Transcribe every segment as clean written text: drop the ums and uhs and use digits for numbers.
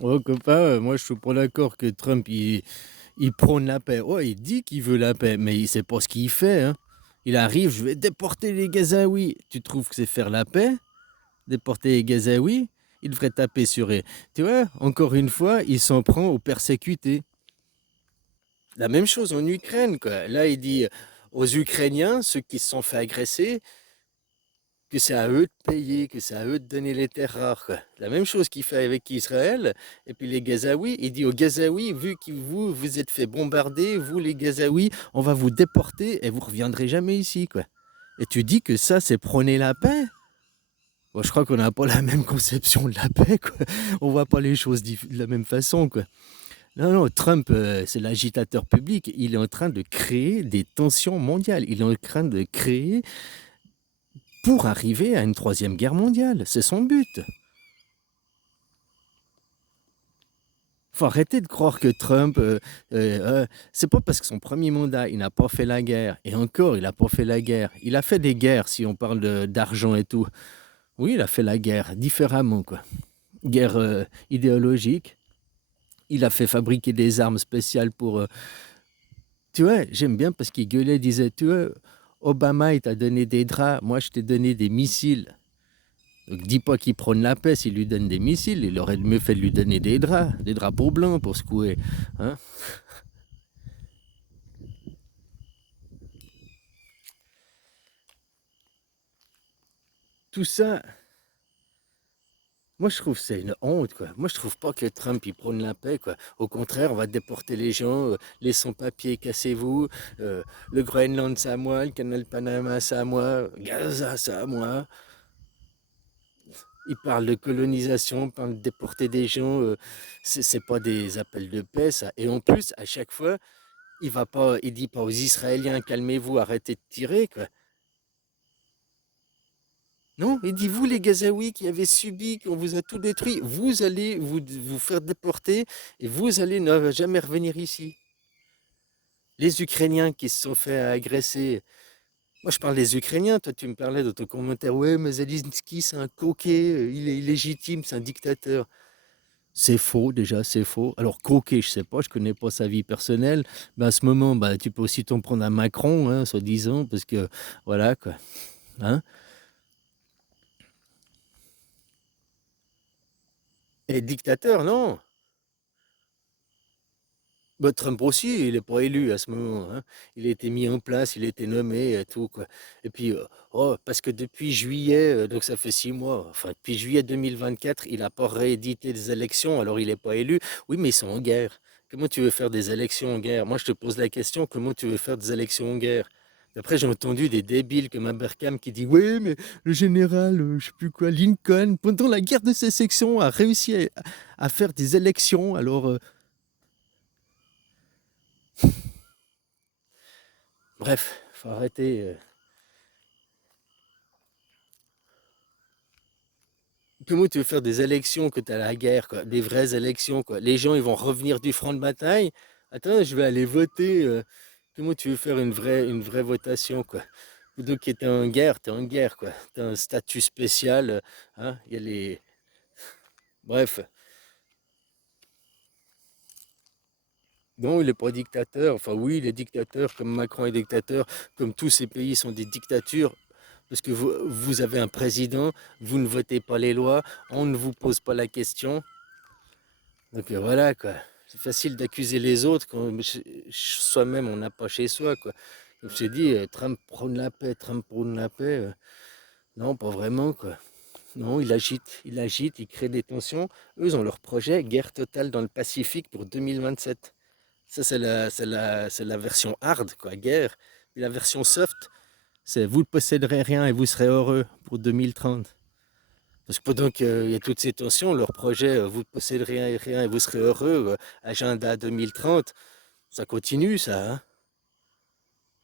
Oh, copain, moi je suis pas d'accord que Trump il prône la paix. Ouais, il dit qu'il veut la paix, mais il sait pas ce qu'il fait, hein. Il arrive, je vais déporter les Gazaouis. Tu trouves que c'est faire la paix? Déporter les Gazaouis? Il devrait taper sur eux. Tu vois, encore une fois, il s'en prend aux persécutés. La même chose en Ukraine, quoi. Là, il dit aux Ukrainiens, ceux qui se sont fait agresser, que c'est à eux de payer, que c'est à eux de donner les terres rares, quoi. La même chose qu'il fait avec Israël. Et puis les Gazaouis, il dit aux Gazaouis, vu que vous êtes fait bombarder, vous les Gazaouis, on va vous déporter et vous reviendrez jamais ici, quoi. Et tu dis que ça, c'est prôner la paix? Bon, je crois qu'on n'a pas la même conception de la paix, quoi. On voit pas les choses de la même façon, quoi. Non, non, Trump, c'est l'agitateur public. Il est en train de créer des tensions mondiales. Il est en train de créer pour arriver à une troisième guerre mondiale. C'est son but. Faut arrêter de croire que Trump, c'est pas parce que son premier mandat, il n'a pas fait la guerre. Et encore, il n'a pas fait la guerre. Il a fait des guerres, si on parle d'argent et tout. Oui, il a fait la guerre différemment, quoi. Guerre idéologique. Il a fait fabriquer des armes spéciales pour. Tu vois, j'aime bien parce qu'il gueulait, disait, tu vois, Obama, il t'a donné des draps, moi je t'ai donné des missiles. Donc dis pas qu'il prône la paix s'il lui donne des missiles, il aurait mieux fait de lui donner des drapeaux blancs pour secouer. Hein. Tout ça, moi je trouve que c'est une honte, quoi. Moi je trouve pas que Trump il prône la paix, quoi. Au contraire, on va déporter les gens, les sans-papiers, cassez-vous, euh, le Groenland c'est à moi, le canal Panama c'est à moi, Gaza c'est à moi. Il parle de colonisation, il parle de déporter des gens, c'est pas des appels de paix, ça. Et en plus, à chaque fois, il dit pas aux Israéliens, calmez-vous, arrêtez de tirer, quoi. Non, il dit, vous les Gazaouis qui avez subi, qu'on vous a tout détruit, vous allez vous faire déporter et vous allez ne jamais revenir ici. Les Ukrainiens qui se sont fait agresser, moi je parle des Ukrainiens, toi tu me parlais de ton commentaire, ouais, mais Zelensky c'est un coquet, il est illégitime, c'est un dictateur. C'est faux déjà, c'est faux. Alors coquet, je sais pas, je connais pas sa vie personnelle. Ben, à ce moment, bah, tu peux aussi t'en prendre à Macron, hein, soi-disant, parce que voilà quoi. Hein. Et dictateur, non. Bah, Trump aussi, il n'est pas élu à ce moment, hein. Il a été mis en place, il a été nommé et tout, quoi. Et puis, oh, parce que depuis juillet, donc ça fait 6 mois, enfin, depuis juillet 2024, il n'a pas réédité des élections, alors il n'est pas élu. Oui, mais ils sont en guerre. Comment tu veux faire des élections en guerre? Moi, je te pose la question, comment tu veux faire des élections en guerre? Après, j'ai entendu des débiles comme Abercam qui dit, oui, mais le général, je sais plus quoi, Lincoln, pendant la guerre de sécession, a réussi à faire des élections, alors... bref, faut arrêter. Comment tu veux faire des élections que tu as la guerre, quoi, des vraies élections, quoi. Les gens, ils vont revenir du front de bataille. Attends, je vais aller voter. Comment tu veux faire une vraie votation, quoi? Donc, tu es en guerre, tu es en guerre, quoi. Tu as un statut spécial. Hein, il y a les... Bref. Non, il n'est pas dictateur. Enfin, oui, il est dictateur, comme Macron est dictateur, comme tous ces pays sont des dictatures. Parce que vous avez un président, vous ne votez pas les lois, on ne vous pose pas la question. Donc voilà quoi. C'est facile d'accuser les autres quand soi-même on n'a pas chez soi quoi. Comme je t'ai dit, Trump prône la paix, Trump prône la paix. Non, pas vraiment quoi. Non, il agite, il crée des tensions. Eux, ils ont leur projet guerre totale dans le Pacifique pour 2027. Ça, c'est la version hard quoi, guerre. Et la version soft, c'est vous ne posséderez rien et vous serez heureux pour 2030. Parce que pendant qu'il y a toutes ces tensions, leur projet, vous ne posséderez rien et vous serez heureux, agenda 2030, ça continue, ça. Hein.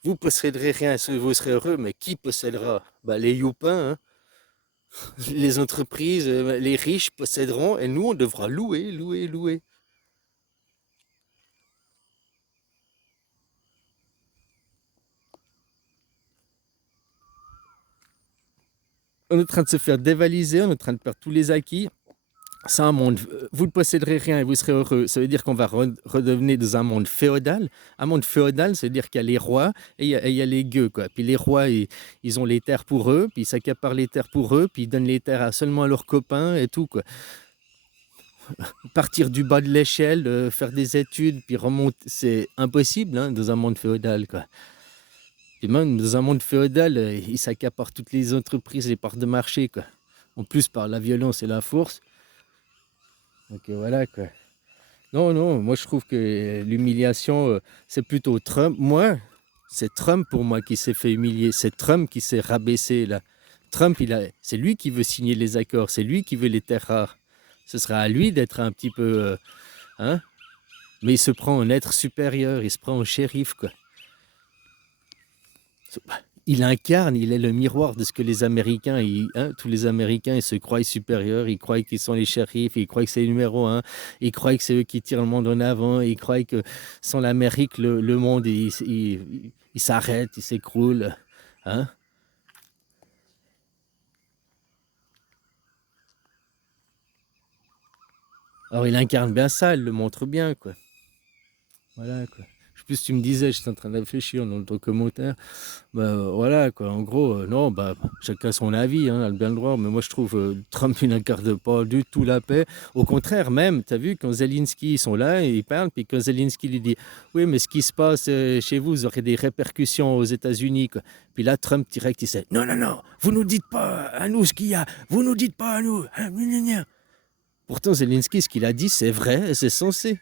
Vous posséderez rien et vous serez heureux, mais qui possédera? Bah, les youpins, hein. Les entreprises, les riches posséderont et nous, on devra louer, louer, louer. On est en train de se faire dévaliser, on est en train de perdre tous les acquis. C'est un monde, vous ne posséderez rien et vous serez heureux. Ça veut dire qu'on va redevenir dans un monde féodal. Un monde féodal, ça veut dire qu'il y a les rois et il y a les gueux, quoi. Puis les rois, ils ont les terres pour eux, puis ils s'accaparent les terres pour eux, puis ils donnent les terres seulement à leurs copains et tout, quoi. Partir du bas de l'échelle, faire des études, puis remonter, c'est impossible, hein, dans un monde féodal, quoi. Puis même dans un monde féodal, ils s'accaparent toutes les entreprises, les parts de marché, quoi. En plus, par la violence et la force. Donc voilà, quoi. Non, non, moi je trouve que l'humiliation, c'est plutôt Trump. Moi, c'est Trump pour moi qui s'est fait humilier. C'est Trump qui s'est rabaissé là. Trump, c'est lui qui veut signer les accords. C'est lui qui veut les terres rares. Ce sera à lui d'être un petit peu, hein. Mais il se prend en être supérieur. Il se prend en shérif, quoi. Il incarne, il est le miroir de ce que les Américains, hein, tous les Américains, ils se croient supérieurs, ils croient qu'ils sont les shérifs, ils croient que c'est le numéro un, ils croient que c'est eux qui tirent le monde en avant, ils croient que sans l'Amérique, le monde, il s'arrête, il s'écroule. Hein. Alors il incarne bien ça, il le montre bien, quoi. Voilà, quoi. Je sais plus si tu me disais, j'étais en train de réfléchir dans ton commentaire. Bah, voilà, quoi. En gros, non, bah, chacun son avis, hein, a bien le droit. Mais moi, je trouve Trump, il n'incarne pas du tout la paix. Au contraire, même, tu as vu, quand Zelensky, ils sont là, et ils parlent, puis quand Zelensky lui dit, oui, mais ce qui se passe chez vous, vous aurez des répercussions aux États-Unis, quoi. Puis là, Trump, direct, il sait, non, non, non, vous nous dites pas à nous ce qu'il y a, vous nous dites pas à nous. Hein, gna, gna, gna. Pourtant, Zelensky, ce qu'il a dit, c'est vrai, c'est censé.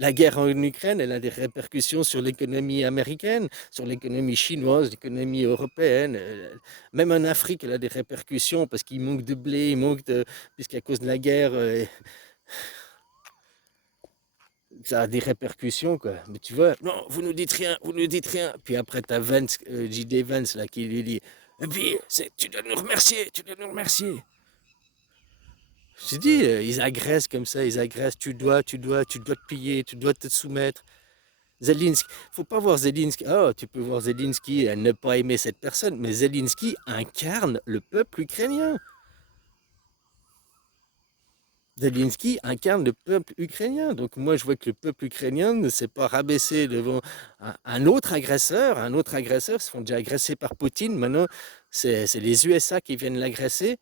La guerre en Ukraine, elle a des répercussions sur l'économie américaine, sur l'économie chinoise, l'économie européenne. Même en Afrique, elle a des répercussions parce qu'il manque de blé, puisqu'à cause de la guerre, ça a des répercussions, quoi. Mais tu vois, non, vous nous dites rien, vous nous dites rien. Puis après, tu as Vance, J.D. Vance, là, qui lui dit, et puis, tu dois nous remercier, tu dois nous remercier. Je te dis, ils agressent comme ça, ils agressent, tu dois te plier, tu dois te soumettre. Zelensky, faut pas voir Zelensky. Oh, tu peux voir Zelensky et ne pas aimer cette personne, mais Zelensky incarne le peuple ukrainien. Zelensky incarne le peuple ukrainien. Donc moi, je vois que le peuple ukrainien ne s'est pas rabaissé devant un autre agresseur. Un autre agresseur se font déjà agresser par Poutine. Maintenant, c'est les USA qui viennent l'agresser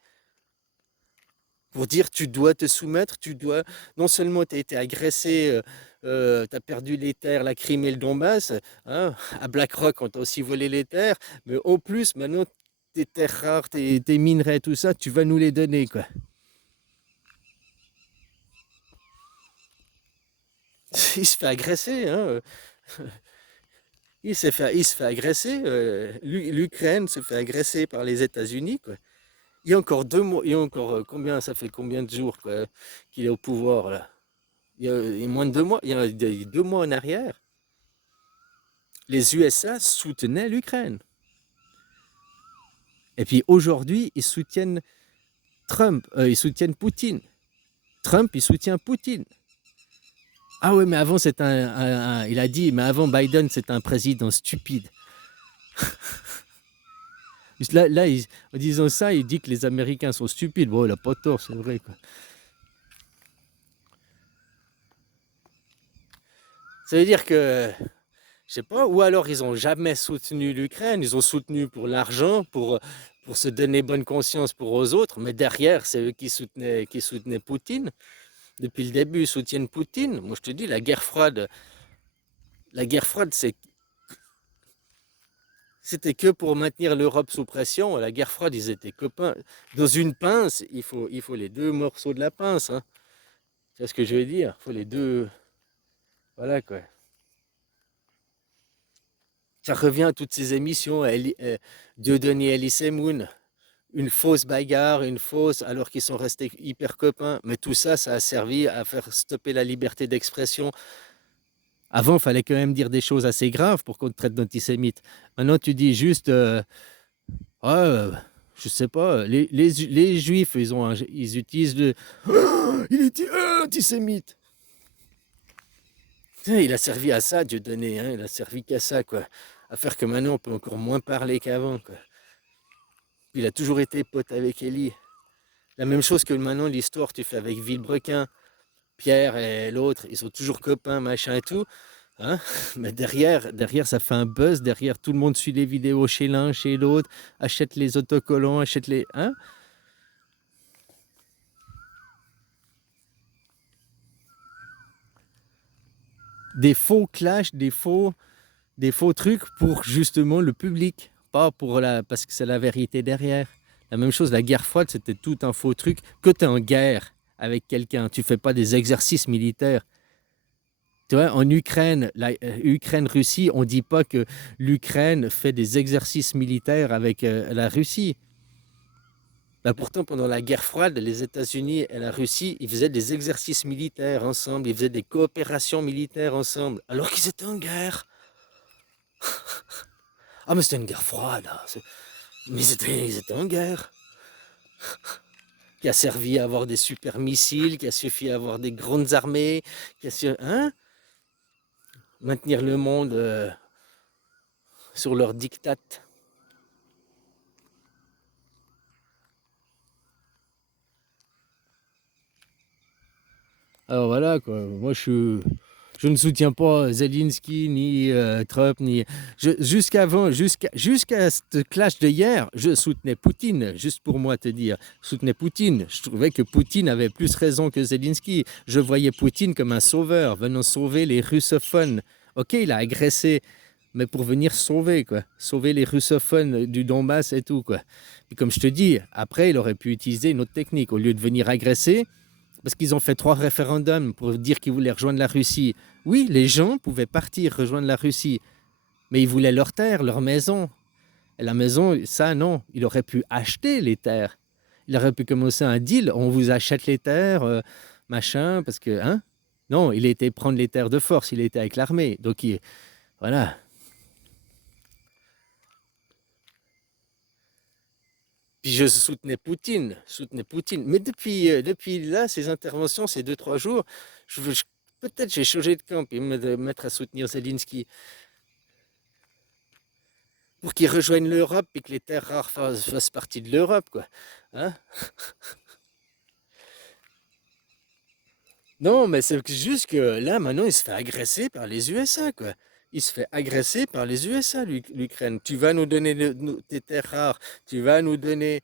pour dire tu dois te soumettre, tu dois, non seulement tu as été agressé, tu as perdu les terres, la Crimée et le Donbass, hein, à BlackRock on t'a aussi volé les terres, mais au plus maintenant tes terres rares, tes minerais, tout ça, tu vas nous les donner, quoi. Il se fait agresser, hein. Il se fait agresser, l'Ukraine se fait agresser par les États-Unis, quoi. Il y a encore 2 mois, il y a encore combien, ça fait combien de jours, quoi, qu'il est au pouvoir là? Il y a moins de 2 mois, il y a 2 mois en arrière, les USA soutenaient l'Ukraine. Et puis aujourd'hui, ils soutiennent Trump, ils soutiennent Poutine. Trump, il soutient Poutine. Ah ouais, mais avant, c'est il a dit, mais avant Biden, c'est un président stupide. Là, en disant ça, il dit que les Américains sont stupides. Bon, il n'a pas tort, c'est vrai, quoi. Ça veut dire que, je sais pas, ou alors ils n'ont jamais soutenu l'Ukraine, ils ont soutenu pour l'argent, pour se donner bonne conscience pour aux autres, mais derrière, c'est eux qui soutenaient Poutine. Depuis le début, ils soutiennent Poutine. Moi, je te dis, la guerre froide, c'était que pour maintenir l'Europe sous pression. La guerre froide, ils étaient copains. Dans une pince, il faut les deux morceaux de la pince, hein. Tu vois ce que je veux dire? Il faut les deux. Voilà, quoi. Ça revient à toutes ces émissions, Dieudonné, Elise et Moon. Une fausse bagarre, une fausse, alors qu'ils sont restés hyper copains. Mais tout ça, ça a servi à faire stopper la liberté d'expression. Avant, il fallait quand même dire des choses assez graves pour qu'on te traite d'antisémite. Maintenant, tu dis juste, ouais, je sais pas, les juifs, ils utilisent le. Oh, il était antisémite. Il a servi à ça, Dieu donné, hein, il a servi qu'à ça, quoi. À faire que maintenant, on peut encore moins parler qu'avant, quoi. Il a toujours été pote avec Ellie. La même chose que maintenant, l'histoire, tu fais avec Villebrequin. Pierre et l'autre, ils sont toujours copains, machin et tout. Hein. Mais derrière, ça fait un buzz. Derrière, tout le monde suit les vidéos chez l'un, chez l'autre, achète les autocollants, achète les... Hein. Des faux clashs, des faux trucs pour justement le public, pas pour parce que c'est la vérité derrière. La même chose, la guerre froide, c'était tout un faux truc. Que tu es en guerre avec quelqu'un, tu fais pas des exercices militaires. Tu vois, en Ukraine, Ukraine-Russie, on ne dit pas que l'Ukraine fait des exercices militaires avec la Russie. Bah pourtant, pendant la guerre froide, les États-Unis et la Russie, ils faisaient des exercices militaires ensemble, ils faisaient des coopérations militaires ensemble, alors qu'ils étaient en guerre. Ah, mais c'était une guerre froide. Hein. Mais ils étaient en guerre. Qui a servi à avoir des super missiles, qui a suffi à avoir des grandes armées, qui a su... Hein. Maintenir le monde sur leur diktat. Alors voilà, quoi. Moi, je ne soutiens pas Zelensky, ni Trump, ni... Jusqu'à ce clash de hier, je soutenais Poutine, juste pour moi te dire. Je soutenais Poutine. Je trouvais que Poutine avait plus raison que Zelensky. Je voyais Poutine comme un sauveur, venant sauver les russophones. Ok, il a agressé, mais pour venir sauver, quoi. Sauver les russophones du Donbass et tout, quoi. Et comme je te dis, après, il aurait pu utiliser une autre technique. Au lieu de venir agresser, parce qu'ils ont fait 3 référendums pour dire qu'ils voulaient rejoindre la Russie. Oui, les gens pouvaient partir, rejoindre la Russie, mais ils voulaient leur terre, leur maison. Et la maison, ça, non. Il aurait pu acheter les terres. Il aurait pu commencer un deal. On vous achète les terres, machin, parce que, hein. Non, il était prendre les terres de force. Il était avec l'armée. Donc, voilà. Puis je soutenais Poutine. Mais depuis là, ces interventions, ces 2, 3 jours, peut-être j'ai changé de camp et me mettre à soutenir Zelensky pour qu'il rejoigne l'Europe et que les terres rares fassent partie de l'Europe, quoi. Hein. Non, mais c'est juste que là, maintenant, il se fait agresser par les USA, quoi. Il se fait agresser par les USA, l'Ukraine. Tu vas nous donner tes terres rares, tu vas nous donner.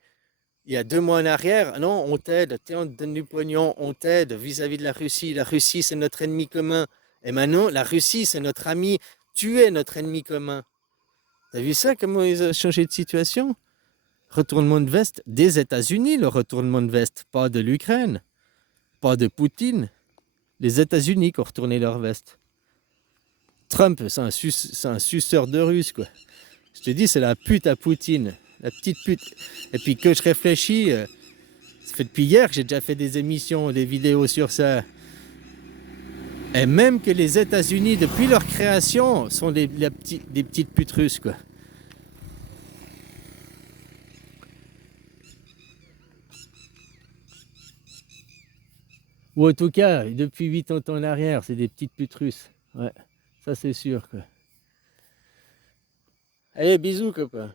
Il y a 2 mois en arrière, non, on t'aide, tiens, on te donne du pognon, on t'aide vis-à-vis de la Russie. La Russie, c'est notre ennemi commun. Et maintenant, la Russie, c'est notre ami. Tu es notre ennemi commun. T'as vu ça, comment ils ont changé de situation? Retournement de veste des États-Unis, le retournement de veste, pas de l'Ukraine, pas de Poutine. Les États-Unis qui ont retourné leur veste. Trump, c'est un suceur de Russes, quoi. Je te dis, c'est la pute à Poutine. La petite pute. Et puis que je réfléchis, ça fait depuis hier que j'ai déjà fait des émissions, des vidéos sur ça. Et même que les États-Unis, depuis leur création, sont des petites putes russes, quoi. Ou en tout cas, depuis 80 ans en arrière, c'est des petites putes russes. Ouais, ça c'est sûr, quoi. Allez, bisous, copain.